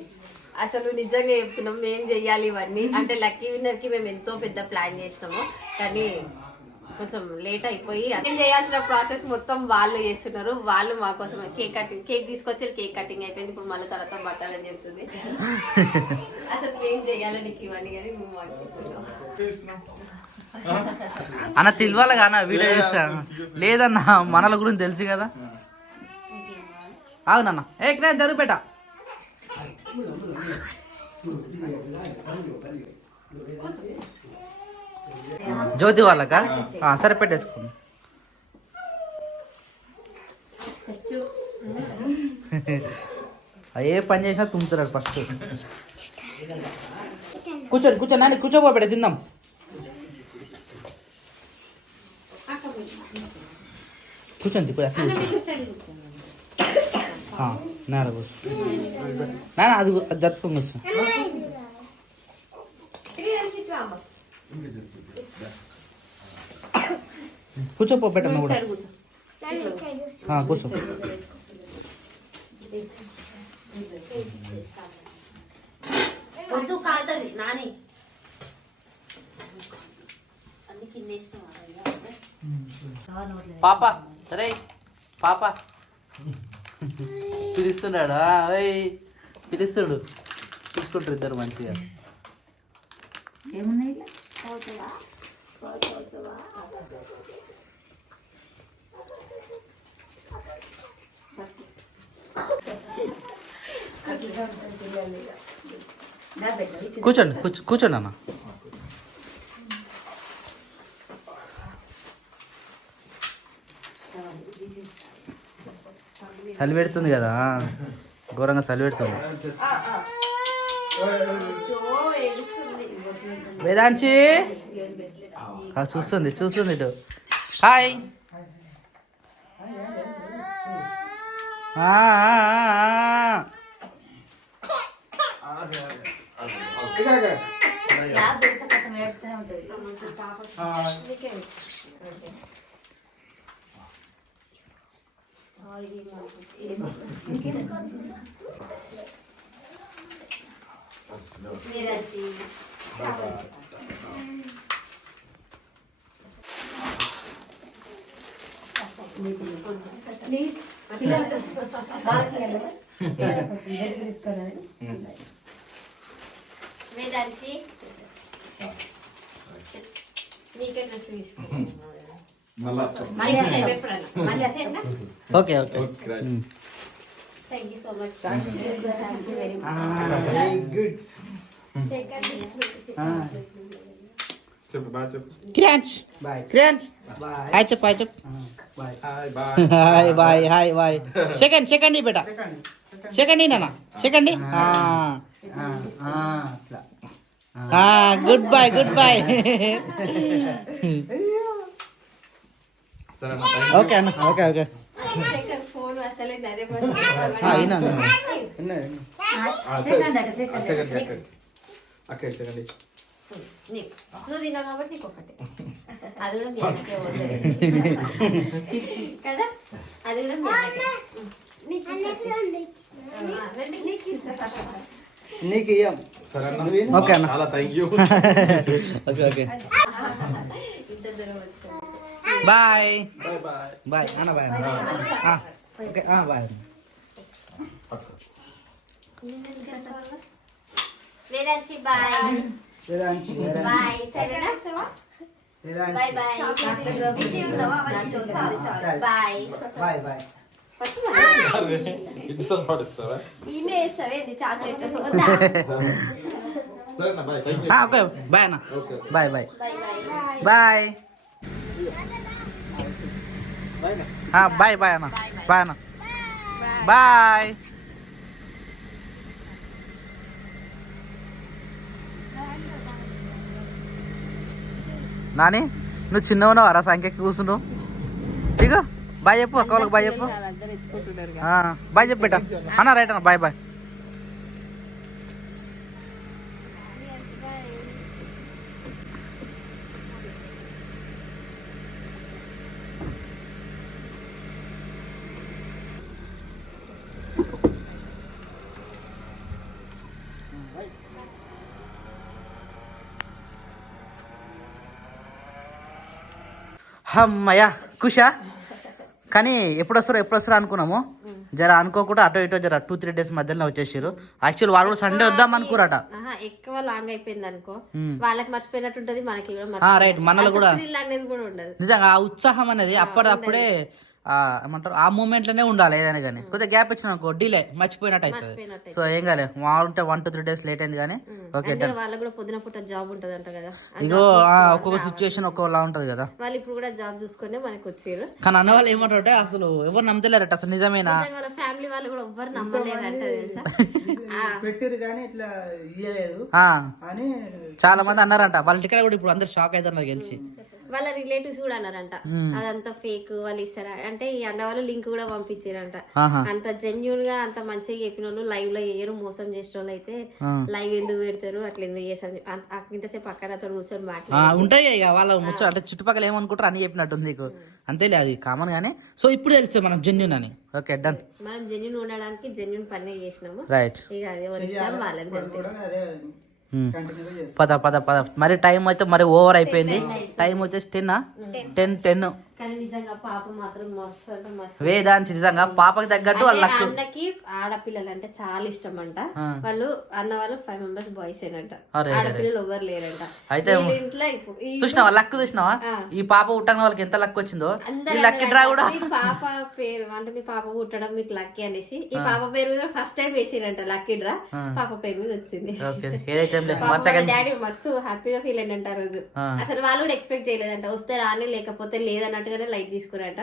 అసలు నిజంగా చెప్తున్నాం, మేము చెయ్యాలి ఇవన్నీ అంటే లక్కీ విన్నర్కి మేము ఎంతో పెద్ద ప్లాన్ చేసినాము, కానీ కొంచెం లేట్ అయిపోయి మేము చేయాల్సిన ప్రాసెస్ మొత్తం వాళ్ళు చేస్తున్నారు. వాళ్ళు మా కోసం కేక్ తీసుకొచ్చారు, కేక్ కటింగ్ అయిపోయింది. ఇప్పుడు మళ్ళీ తర్వాత బట్టాలని చెప్తుంది. అసలు ఏం చేయాలి నీకు ఇవన్నీ కానీ మేము అనిపిస్తున్నాం. అన్న తెలియాలి కానీ వీడియో చేస్తాను లేదన్నా, మనల గురించి తెలుసు కదా. అవునన్నా ఏ క్రేజ్ జరుగుపేట జ్యోతి వాళ్ళకా సరే పెట్టేసుకోండి. ఏ పని చేసినా తుమ్ముతారు ఫస్ట్. కూర్చోండి నాని, కూర్చోబోబెడ తిందాం. కూర్చోండి నేల నాన్న అది జరుపుకోండి. కూర్చోపోబెట్టన్న కూడా కూర్చో. వద్దు కాదది నాని పాప సరే పాప పిలుస్తున్నాడు, పిలుస్తుడు, పిలుచుకుంటారు ఇద్దరు మంచిగా. ఏమున్నాయి కూర్చోండి అన్న. చలి పెడుతుంది కదా, ఘోరంగా చలి పెడుతుంది. వేదాంచి చూస్తుంది ఇటు. హాయ్ వేదాంచి నీకే డ్రెస్ తీసుకున్నాను. Okay thank you so much. క్రాంచ్ హాయ్ చెప్పు హాయ్ బాయ్. సెకండ్ బేట, సెకండ్ నాన్న, సెకండ్. Good boy. సరే అన్న, thank you. ఓకే అన్న ఓకే ఓకే శేఖర్ ఫోన్ అసలే అదే అయినా సెకండ్ అట సెకండ్ అక్క ఇచ్చకండి. నువ్వు తిన్నావు కాబట్టి నీకు ఒకటి అది కూడా మీ అన్నకే పోతుంది కదా, అది కూడా మీ అన్నకే. రెండుకి ఇస్తా. నీకు ఇయ్యం. సరే అన్న, ఓకే అన్న. చాలా థ్యాంక్ యూ. ఓకే ఓకే ఇంత దూరం వచ్చాను. Bye bye bye. బాయ్ అన్న బాయ్ అన్న okay bye Vedanshi bye bye. సరేనా bye bye bye bye bye ఇన్నిసార్లు పాటిస్తావా? ఈమె వేస్తావే చాక్లెట్ వద్దా సరే అన్న, bye, thank you. Okay bye అన్న okay. Bye bye bye bye bye bye bye అన్న బాయ్ అన్న బాయ్ నాని నువ్వు చిన్న ఉన్నావు అరా సంఖ్యకి కూర్చున్నావు ఇక బాయ్ చెప్పు అక్క వాళ్ళకి బాయ్ చెప్పు బాయ్ చెప్పు బేట అన్న రైట్ అన్న బాయ్ బాయ్ అమ్మయ్యా ఖుషా కానీ ఎప్పుడు వస్తారో అనుకున్నాము జర అనుకోకుండా అటో ఇటో జర 2-3 డేస్ మధ్యలో వచ్చేసారు. యాక్చువల్ వాళ్ళు కూడా సండే వద్దాం అనుకురాట. ఎక్కువ లాంగ్ అయిపోయింది అనుకో, వాళ్ళకి మర్చిపోయినట్టు ఉంటది, మనకి కూడా రైట్ మనలో కూడా అనేది కూడా ఉండదు. నిజంగా ఆ ఉత్సాహం అనేది అప్పటికప్పుడే ఏమంటారు ఆ మూమెంట్ లోనే ఉండాలి ఏదైనా కానీ. కొద్దిగా గ్యాప్ ఇచ్చిన అనుకో డిలే మర్చిపోయినట్టు అవుతుంది. సో ఏం కాలే ఉంటే 1-2 డేస్ లేట్ అయింది కానీ ఓకే అంటే వాళ్ళకి కూడా పొద్దున పూట జాబ్ ఉంటది అంట కదా, ఇగో ఒక్కొక్క సిచ్యువేషన్ ఒక్కోలా ఉంటది కదా. వాళ్ళు ఇప్పుడు కూడా జాబ్ చూసుకునే మనకి వచ్చారు. కానీ అన్న వాళ్ళు ఏమంటారంటే అసలు ఎవరు నమ్మలేరట అసలు నిజమేనా వాళ్ళ ఫ్యామిలీ వాళ్ళు కూడా ఎవ్వరు నమ్మలేరంట తెలుసా. పెట్టారు కానీ ఇట్లా ఇయ్యలేదు అని చాలా మంది అన్నారంట. వాళ్ళ టికెట్ కూడా ఇప్పుడు అందరు షాక్ అవుతున్నారు గెలిచి. వాళ్ళ రిలేటివ్స్ కూడా అన్నారంట అదంతా ఫేక్, వాళ్ళు ఇస్తారా అంటే ఈ అన్న వాళ్ళు లింక్ కూడా పంపించారంట. అంత జెన్యున్ గా అంత మంచిగా చెప్పిన వాళ్ళు లైవ్ లో ఏరు మోసం చేసిన వాళ్ళు అయితే లైవ్ ఎందుకు పెడతారు అట్లా ఎందుకు చేస్తారు ఇంతసేపు పక్కన అతను కూర్చొని మాట్లాడారు ఉంటాయి ఇక వాళ్ళ ముచ్చ అంటే చుట్టుపక్కల ఏమనుకుంటారు అని చెప్పినట్టుంది నీకు అంతేలే అది కామన్ గానీ. సో ఇప్పుడు తెలుస్తుంది మనం జెన్యున్ అని. Okay done. మనం జెన్యున్ ఉండడానికి జెన్యున్ పని చేసినాము. రైట్ ఇక అది ఒరిజినల్ వాళ్ళది అంతే. కూడా అదే కంటిన్యూగా చేస్తాం. పద మరి టైం అయితే మరి ఓవర్ అయిపోయింది. టైం వచ్చేసి 10 కానీ నిజంగా పాప మాత్రం మస్తు అంటే మస్తు. వేదాంచి నిజంగా పాపకి తగ్గట్టు వాళ్ళ లక్. అన్నకి ఆడపిల్లలు అంటే చాలా ఇష్టం అంట. వాళ్ళు అన్న వాళ్ళు 5 మెంబర్స్ బాయ్స్ ఏనంట, అరే ఆడపిల్లలు ఎవ్వరు లేరంట. అయితే వీళ్ళ ఇంట్లో చూసినావా లక్ చూసినావా ఈ పాప పుట్టడం వాళ్ళకి ఎంత లక్ వచ్చిందో. ఈ లక్కీ డ్రా కూడా మీ పాప పేరు అంటే మీ పాప పుట్టడం మీకు లక్కీ అనేసి ఈ పాప పేరు మీద ఫస్ట్ టైం వేసిరంట లక్కీ డ్రా. పాప పేరు మీద వచ్చింది. ఏదైతే డాడీ మస్తు హ్యాపీగా ఫీల్ అయినంట ఆ రోజు. అసలు వాళ్ళు కూడా ఎక్స్పెక్ట్ చేయలేదంట, వస్తే రాని లేకపోతే లేదన్నట్టుగానే లైట్ తీసుకురంట.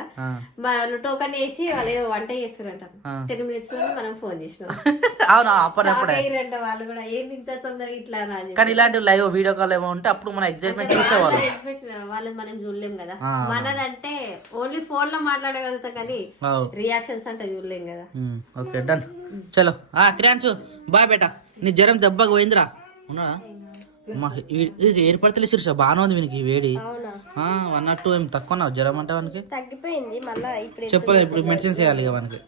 వాళ్ళు టోకన్ వేసి వాళ్ళు ఏదో వంట చేస్తారంట. 10 minutes లో మనం ఫోన్ చేసినాం. అవునా అప్పుడప్పుడే వాళ్ళు కూడా ఏంది ఇంత తొందరగా ఇట్లా అని. కానీ ఇలాంటి లైవ్ వీడియో కాల్ ఏమో ఉంటే అప్పుడు మన ఎగ్జైట్మెంట్ చూసేవాళ్ళు. వాళ్ళని మనం చూడలేం కదా. మనదంటే ఓన్లీ ఫోన్ లో మాట్లాడగలుగుతాం కానీ రియాక్షన్స్ అంటే చూడలేం కదా. ఓకే డన్ చలో క్రియాంశు బాయ్ బేటా. నీ జ్వరం దెబ్బకి పోయిందిరా ఉన్నాడా ఏర్పడతలే శిరీష బాగానే ఉంది వీనికి వేడి. 1 or 2 ఏం తక్కువ జ్వరం అంటే వానికి తగ్గిపోయింది మళ్ళీ ఇప్పుడు చెప్పలేదు. ఇప్పుడు మెడిసిన్స్ వేయాలి ఇక మనకి.